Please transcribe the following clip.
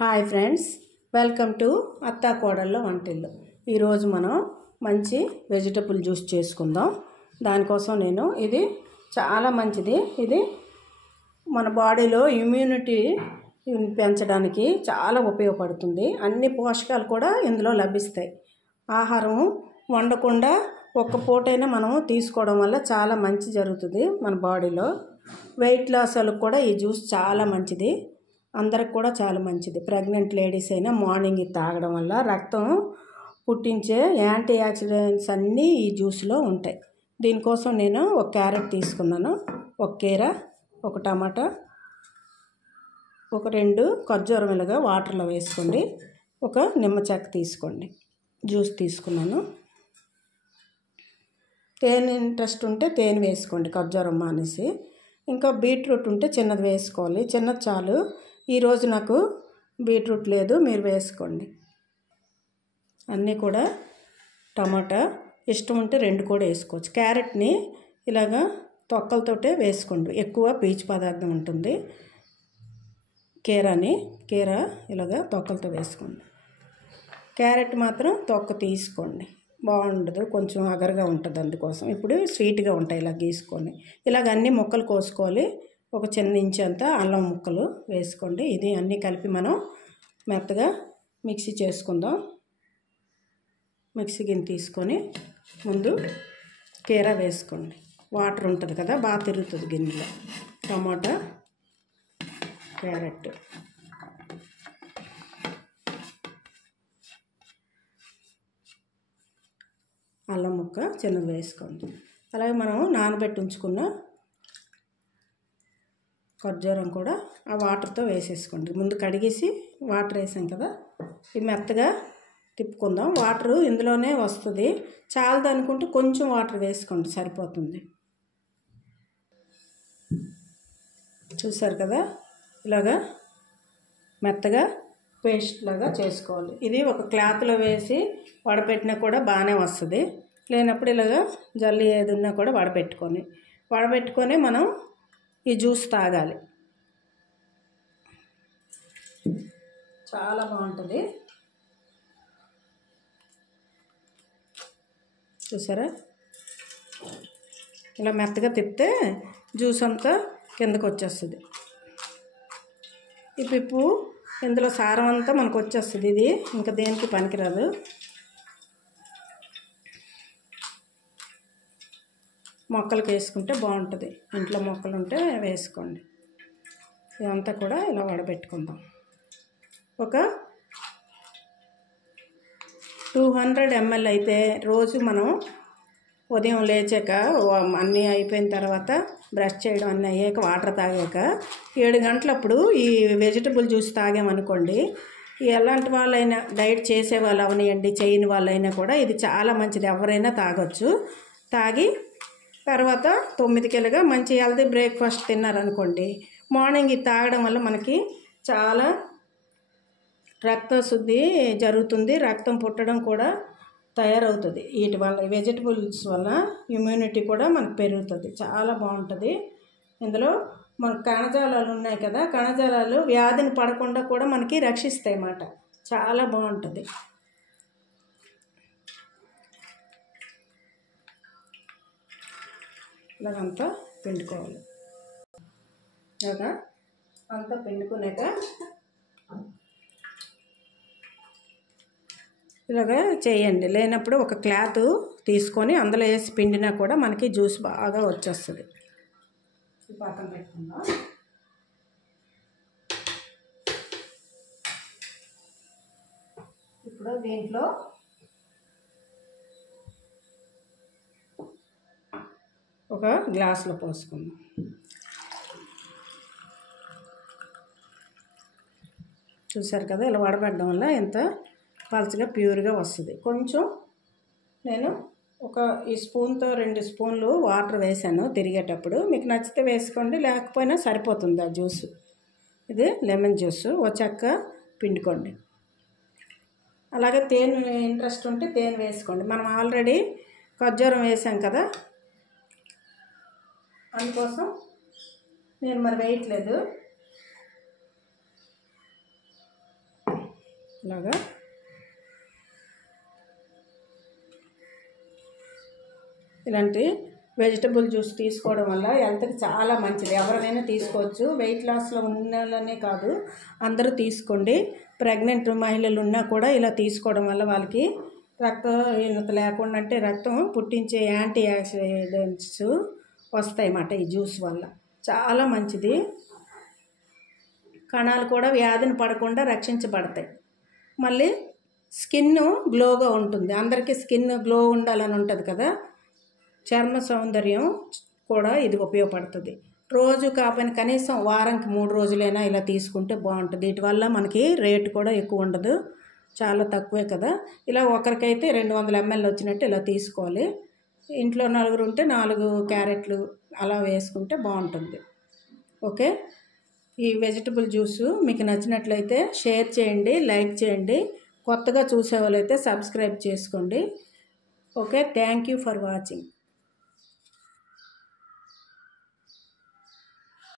Hi friends, welcome to అత్తా కోడళ్ళ వంటిల్లు. ఈరోజు మనం మంచి వెజిటబుల్ జ్యూస్ చేసుకుందాం. దానికోసం నేను ఇది చాలా మంచిది. ఇది మన బాడీలో ఇమ్యూనిటీ పెంచడానికి చాలా ఉపయోగపడుతుంది. అన్ని పోషకాలు కూడా ఇందులో లభిస్తాయి. ఆహారం వండకుండా ఒక్క పూటైనా మనం తీసుకోవడం వల్ల చాలా మంచి జరుగుతుంది మన బాడీలో. వెయిట్ లాస్ వాళ్ళకి కూడా ఈ జ్యూస్ చాలా మంచిది. అందరికి కూడా చాలా మంచిది. ప్రెగ్నెంట్ లేడీస్ అయినా మార్నింగ్ ఇది తాగడం వల్ల రక్తం పుట్టించే యాంటీ ఆక్సిడెంట్స్ అన్నీ ఈ జ్యూస్లో ఉంటాయి. దీనికోసం నేను ఒక క్యారెట్ తీసుకున్నాను, ఒక కీర, ఒక టమాటా, ఒక 2 ఖర్జూరం ఇలాగా వాటర్లో వేసుకోండి, ఒక నిమ్మ చెక్క తీసుకోండి. జ్యూస్ తీసుకున్నాను. తేనె ఇంట్రెస్ట్ ఉంటే తేనె వేసుకోండి, ఖర్జూరం మానేసి. ఇంకా బీట్రూట్ ఉంటే చిన్నది వేసుకోవాలి, చిన్నది చాలు. ఈరోజు నాకు బీట్రూట్ లేదు, మీరు వేసుకోండి. అన్నీ కూడా టమాటా ఇష్టం ఉంటే 2 కూడా వేసుకోవచ్చు. క్యారెట్ని ఇలాగా తొక్కలతోటే వేసుకోండి, ఎక్కువ పీచు పదార్థం ఉంటుంది. కీర ఇలాగా తొక్కలతో వేసుకోండి. క్యారెట్ మాత్రం తొక్క తీసుకోండి, బాగుండదు, కొంచెం అగరగా ఉంటుంది. అందుకోసం ఇప్పుడు స్వీట్గా ఉంటాయి. ఇలా గీసుకొని ఇలాగ అన్ని ముక్కలు కోసుకోవాలి. ఒక చిన్న ఇంచు అంతా అల్లం ముక్కలు వేసుకోండి. ఇది అన్నీ కలిపి మనం మెత్తగా మిక్సీ చేసుకుందాం. మిక్సీ గిన్నె తీసుకొని ముందు కీర వేసుకోండి. వాటర్ ఉంటుంది కదా, బాగా తిరుగుతుంది గిన్నెలో. టమాటా, క్యారెట్, అల్లం ముక్క చిన్నది వేసుకోండి. అలాగే మనం నానబెట్టి ఉంచుకున్న ఖర్జూరం కూడా ఆ వాటర్తో వేసేసుకోండి. ముందు కడిగేసి వాటర్ వేసాం కదా, ఇవి మెత్తగా తిప్పుకుందాం. వాటరు ఇందులోనే వస్తుంది. చాలదు అనుకుంటే కొంచెం వాటర్ వేసుకోండి, సరిపోతుంది. చూసారు కదా, ఇలాగా మెత్తగా పేస్ట్ లాగా చేసుకోవాలి. ఇది ఒక క్లాత్లో వేసి వడపెట్టినా కూడా బాగానే వస్తుంది. లేనప్పుడు ఇలాగా జల్లి ఏదున్నా కూడా వడపెట్టుకొని మనం ఈ జ్యూస్ తాగాలి. చాలా బాగుంటుంది. చూసారా, ఇలా మెత్తగా తిప్పితే జ్యూస్ అంతా కిందకు వచ్చేస్తుంది. ఈ పిప్పు ఇందులో సారం అంతా మనకు వచ్చేస్తుంది. ఇది ఇంకా దేనికి పనికిరాదు. మొక్కలకు వేసుకుంటే బాగుంటుంది. ఇంట్లో మొక్కలు ఉంటే వేసుకోండి. ఇదంతా కూడా ఇలా వడబెట్టుకుందాం. ఒక 200 ml అయితే రోజు మనం ఉదయం లేచాక అన్నీ అయిపోయిన తర్వాత బ్రష్ చేయడం అన్నీ అయ్యాక వాటర్ తాగాక 7 గంటలప్పుడు ఈ వెజిటబుల్ జ్యూస్ తాగామనుకోండి, ఎలాంటి వాళ్ళైనా డైట్ చేసే వాళ్ళు అవనియండి, చేయని వాళ్ళైనా కూడా ఇది చాలా మంచిది. ఎవరైనా తాగొచ్చు. తాగి తర్వాత 9కి మంచి హెల్తీ బ్రేక్ఫాస్ట్ తిన్నారనుకోండి, మార్నింగ్ ఇది తాగడం వల్ల మనకి చాలా రక్తశుద్ధి జరుగుతుంది. రక్తం పుట్టడం కూడా తయారవుతుంది. వీటి వల్ల వెజిటబుల్స్ వల్ల ఇమ్యూనిటీ కూడా మనకు పెరుగుతుంది. చాలా బాగుంటుంది. ఇందులో మన కణజాలాలు ఉన్నాయి కదా, కణజాలాలు వ్యాధిని పడకుండా కూడా మనకి రక్షిస్తాయి అన్నమాట. చాలా బాగుంటుంది. ఇలాగంతా పిండుకోవాలి. ఇలాగా అంతా పిండుకున్నాక ఇలాగా చేయండి. లేనప్పుడు ఒక క్లాత్ తీసుకొని అందులో వేసి పిండినా కూడా మనకి జ్యూస్ బాగా వచ్చేస్తుంది. పక్కన పెట్టుకుందాం. ఇప్పుడు దీంట్లో ఒక గ్లాసులో పోసుకుందాం. చూసారు కదా, ఇలా వడబెట్టడం వల్ల ఎంత పల్చగా ప్యూర్గా వస్తుంది. కొంచెం నేను ఈ స్పూన్తో 2 స్పూన్లు వాటర్ వేసాను తిరిగేటప్పుడు. మీకు నచ్చితే వేసుకోండి, లేకపోయినా సరిపోతుంది ఆ జ్యూస్. ఇది లెమన్ జ్యూస్. ఒక చెక్క పిండుకోండి. అలాగే తేనె ఇంట్రెస్ట్ ఉంటే తేనె వేసుకోండి. మనం ఆల్రెడీ ఖర్జూరం వేసాం కదా, అందుకోసం నేను మరి వేయట్లేదు. ఇలాగా ఇలాంటి వెజిటబుల్ జ్యూస్ తీసుకోవడం వల్ల హెల్త్కి చాలా మంచిది. ఎవరైనా తీసుకోవచ్చు. వెయిట్ లాస్లో ఉన్న వాళ్ళనే కాదు, అందరూ తీసుకోండి. ప్రెగ్నెంట్ మహిళలు ఉన్నా కూడా ఇలా తీసుకోవడం వల్ల వాళ్ళకి రక్తహీనత లేకుండా, అంటే రక్తం పుట్టించే యాంటీ ఆక్సిడెంట్స్ వస్తాయి అన్నమాట ఈ జ్యూస్ వల్ల. చాలా మంచిది. కణాలు కూడా వ్యాధిని పడకుండా రక్షించబడతాయి. మళ్ళీ స్కిన్ గ్లోగా ఉంటుంది. అందరికీ స్కిన్ గ్లో ఉండాలని ఉంటుంది కదా, చర్మ సౌందర్యం కూడా ఇది ఉపయోగపడుతుంది. రోజు కాకపోయినా కనీసం వారానికి 3 రోజులైనా ఇలా తీసుకుంటే బాగుంటుంది. వీటి వల్ల మనకి రేటు కూడా ఎక్కువ ఉండదు, చాలా తక్కువే కదా. ఇలా ఒకరికైతే 200 ml వచ్చినట్టు ఇలా తీసుకోవాలి. ఇంట్లో 4 ఉంటే 4 క్యారెట్లు అలా వేసుకుంటే బాగుంటుంది. ఓకే, ఈ వెజిటబుల్ జ్యూసు మీకు నచ్చినట్లయితే షేర్ చేయండి, లైక్ చేయండి. కొత్తగా చూసే వాళ్ళైతే సబ్స్క్రైబ్ చేసుకోండి. Okay, thank you for watching.